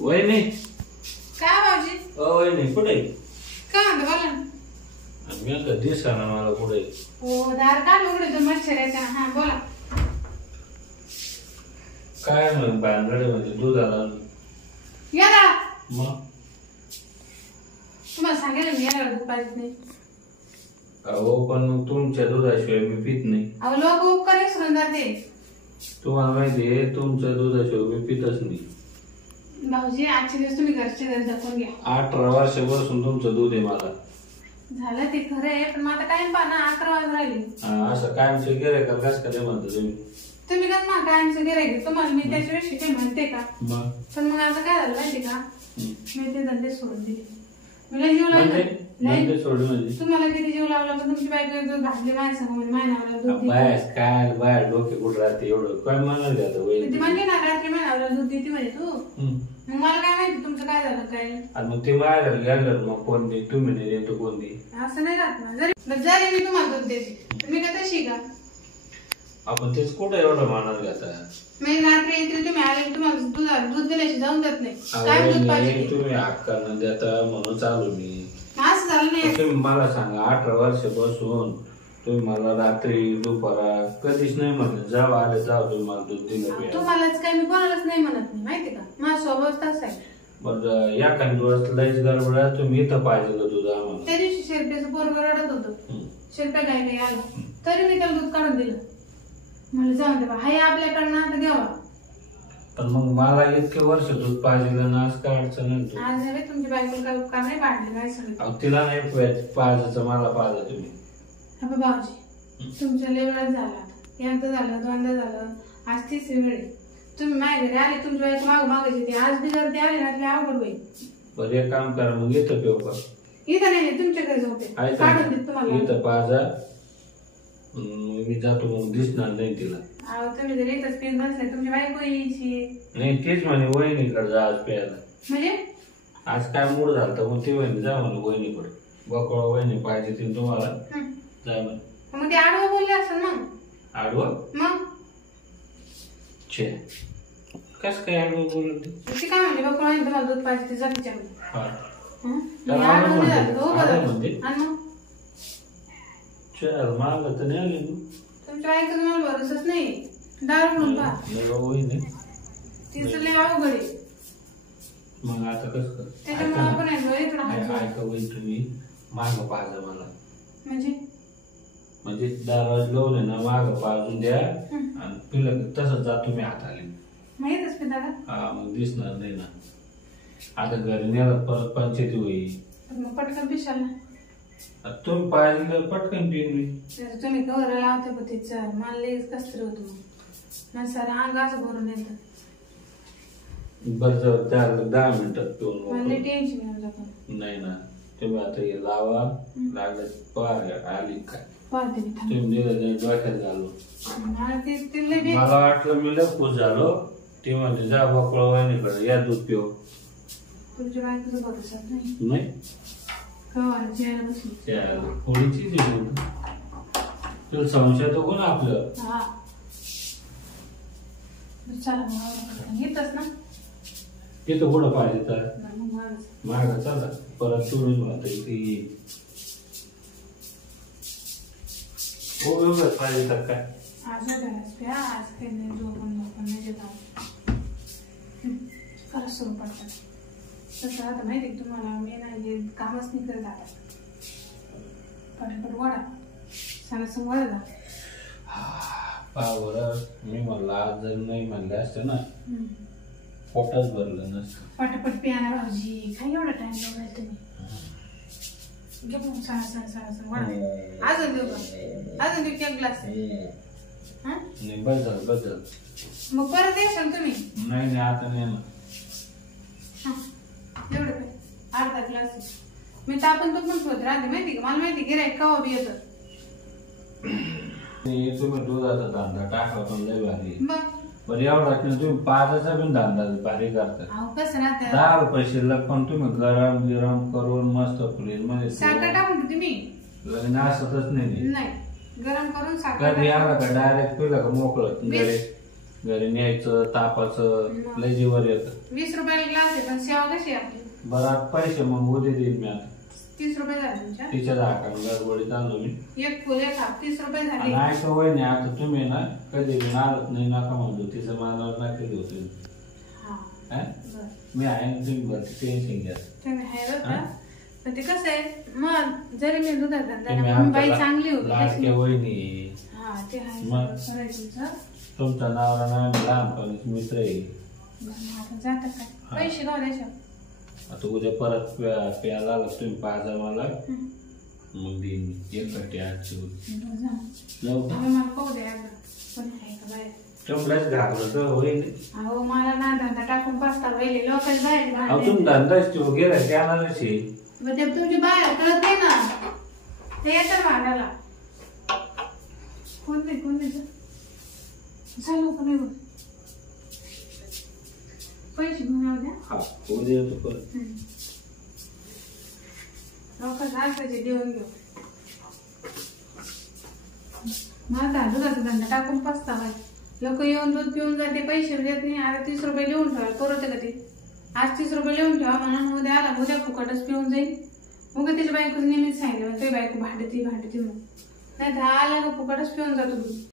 वहिनी काय भाऊजी वहिनी कुठे काय म्हणतो बोला ना. मी आता दिसा ना मला कुठे हो दार काढ उघडे तो मच्छर यायचा हा बोला. काय मग भानगडे म्हणजे दुधाला या ना मग तुम्हाला सांगेल मी याला दूध पाहिजे नाही. अहो पण मग तुमच्या दुधाशिवाय मी पित नाही. अहो लोक उपकार विसरून जाते. तुम्हाला माहितीये तुमच्या दुधाशिवाय मी पितच नाही. भाऊजी आजचे दिवस तुम्ही घरचे घर जपून घ्या. 18 वर्षापासून तुमचं दूध आहे मला. झालं ते खरं आहे पण मग आता टाइम पहा ना 11 वाजून राहिले. असं कायमचे गिऱ्हाईक कसं काय म्हणता तुम्ही? तुम्ही का ना कायमचं गिऱ्हाईक तुम्हाला मी त्याच्याविषयी काही म्हणते का? मग पण मग आता काय झालं माहिती का मी ते धंदे सोडून दिले. मला जीव म्हणजे सोडून म्हणजे तुम्हाला किती जीव लावला पण तुमची बायको दूध घातली माझ्या समोर महिनाभराला दूध देते. काय बाहेर डोके कुठं राहते एवढं काय म्हणाल का आता ती म्हणली ना रात्री महिनाभराला दूध देते म्हणे तू. मग मला काय माहिती तुमचं काय झालं काय. आणि मग ते बाहेर गेलं मग कोण दे तुम्ही नाही देतो कोण दे असं नाही राहत ना. जरी मी तुम्हाला दूध देते तुम्ही का तशी का आपण तेच कुठं एवढं मानत घेता. मी रात्री येते तुम्ही आले की तुम्हाला दूध दिल्याशी जाऊन जात नाही. काय दूध पाहिजे तुम्ही हक्का न देता म्हणून चालू मी. असं झालं नाही. तुम्ही मला सांगा 18 वर्षापासून तुम्ही मला रात्री दुपारा कधीच नाही म्हणत जाव आले जाव तुम्ही मला दूध दिलं. तुम्हालाच काय मी कोणालाच नाही म्हणत नाही माहिती का. माझा स्वभाव तसा आहे. मग या काही दिवस लईच गडबड तुम्ही इथं पाहिजे दूध आम्हाला. त्या दिवशी शेरपेचं पोरग रडत होतं. शेरप्या गाय काही आलं तरी मी त्याला दूध काढून दिलं. मला जाऊन दे हाय आपल्याकडनं आता घ्यावा. पण मग मला इतके वर्ष दूध पाहिजे ना आज काय अडचण नाही. आज नव्हे तुमची बायको काय उपकार नाही पाडले काय सगळं. तिला नाही पाहायचं मला पाहिजे तुम्ही. हा भाऊजी तुमच्या लेवलाच झाला. एकदा झालं दोनदा झालं आज तिसरी वेळ. तुम्ही माझ्या घरी आले तुमची बायको माग मागायची होती. आज बी जर ते आले ना ते अवघड होईल. बरं एक काम करा मग इथं पेव का इथं नाही तुमच्या घरी जाते काढून देत तुम्हाला. इथं पाजा मी जातो मग दिसणार नाही तिला. अहो तुम्ही जर इथंच पेन बसले तुमची बायको यायची नाही तेच म्हणे वहिनीकडे जा आज प्यायला. म्हणजे आज काय मूड झालं मग ती वहिनी जा म्हणे वहिनीकडे बकळा वहिनी पाहिजे ती तुम्हाला जा म्हणे. मग ते आडवं बोलले असेल मग. आडवं मग छे कस काय आडवं बोलत ते काय म्हणले बकळा तुम्हाला दूध पाहिजे ते जा विचारलं. चल मागं तर नाही आली तू. तुमच्या ऐकत मला भरोसाच नाही. दारू म्हणून पहा तिचं लय अवघड आहे. मग आता कसं कर त्याच्यामुळे आपण ऐका वही तुम्ही माग पाहिजे मला म्हणजे दाराज लावले ना माग पाजून द्या आणि पिलं तसंच जा तुम्ही हाताले. माहितच पिता का. हा मग दिसणार नाही ना. आता घरी नेला परत पंचायती होईल. मग पटकन पिशाल ना. तुम्ही पाहिजे पटकन पिऊन मी. तुम्ही कवर लावते पण तिचं मला लगेच कसतरी होतो मग सर अंग असं भरून येतं. बरं 10 मिनिटात पिऊन मला टेन्शन येऊन जातं. नाही ना तुम्ही आता हे लावा लागलं पाहा आली काय पाहते मी तुम्ही दिलं डोक्यात घालू. मला वाटलं मी लय खुश झालो. ते म्हणजे जा बकळ वहिनीकडे या दूध पिऊ. तुमच्या बायकोचं भरोसाच नाही. नाही पोळीची तुला संशय तो कोण आपलं. येतच ना तिथं कुठं पाहिजे तर माग चला परत सोडून पाहिजे तर काय आज काही नाही झोपून नाही देत खरंच सुरू पडतात. तसं आता माहिती तुम्हाला मी नाही कामच नाही करत आता. पटपट वडा सांगा वडा पावर मी म्हणलं आज जर नाही म्हणले असते ना पोटच भरलं नसतं. पटापट पियाना भाऊजी काय एवढा टाइम लावलाय तुम्ही. घे मग सांगा वडा अजून देऊ का अजून देऊ एक ग्लास. नाही बस झालं मग परत येशाल तुम्ही. नाही आता नाही ना एवढं अर्धा ग्लास. मी तापण तो पण शोध राहते माहिती का. मला माहिती गिरायक कवा बी येतं. तुम्ही दुधाचा धंदा टाकला पण लय भारी. मग पण एवढा तुम्ही पाजाचा पण धंदा भारी करता. कसं राहतं 10 रुपये शिल्लक पण तुम्ही गरम करून मस्त फ्रीज मध्ये साखर टाकून तुम्ही लग्न असतच नाही गरम करून साखर कधी आला का डायरेक्ट पिला का मोकळं घरी न्यायचं तापाचं लय जीवर येतं. 20 रुपयाला ग्लास आहे पण सेवा कशी आहे आपली? बरं आता पैसे मग उद्या देईन मी आता. 30 रुपये झाले तुमच्या. तिच्या दाखल गडबडीत आणलो मी. एक फुल एक हाफ 30 रुपये झाले. नाही सवय नाही आता तुम्ही ना कधी आलत नाही नका म्हणतो तिचं मानावर नाही केली होती. मी आहे ना तुम्ही बरं टेन्शन घ्या. तुम्ही आहे बरं का? पण ते कसं आहे मग जरी मी दुधात धंदा बाई चांगली होती. लाडक्या वहिनी. हा ते आहे मग खरं आहे तुमचं. तुमचा नवरा ना लहानपणीच मित्र आहे. आता जातात काय पैसे गाव द्यायच्या. आता उद्या परत प्यायला आला तुम्ही 5,000 मला मग देईन एक कट्टी आजची जाऊ का? मला पाहू द्या कोणी आहे का बाहेर. तुमलाच घाबरत होईल. अहो मला ना धंदा टाकून पाचता पहिले लोकल बाहेर अहो तुम्ही धंदाच वगैरे त्यालाच आहे. मग ते तुमची बाहेर कळत नाही ना ते येतात भांडायला. कोण नाही चालू का नाही पैसे घेऊन येऊ द्या. हा उद्या येतो परत. लोक जायचे देऊन घेऊ. मला दुधाचा धंदा टाकून पाचता पाहिजे. लोक येऊन दूध पिऊन जाते पैसे देत नाही. आता 30 रुपये लिहून ठेवा परवडते का ते? आज 30 रुपये लिहून ठेवा म्हणून उद्या आला उद्या फुकटच पिऊन जाईल. मग त्याच्या बायकोच नेहमीच सांगितलं ते बायको भांडती मग नाही तर आला का फुकटच पिऊन जातो दूध.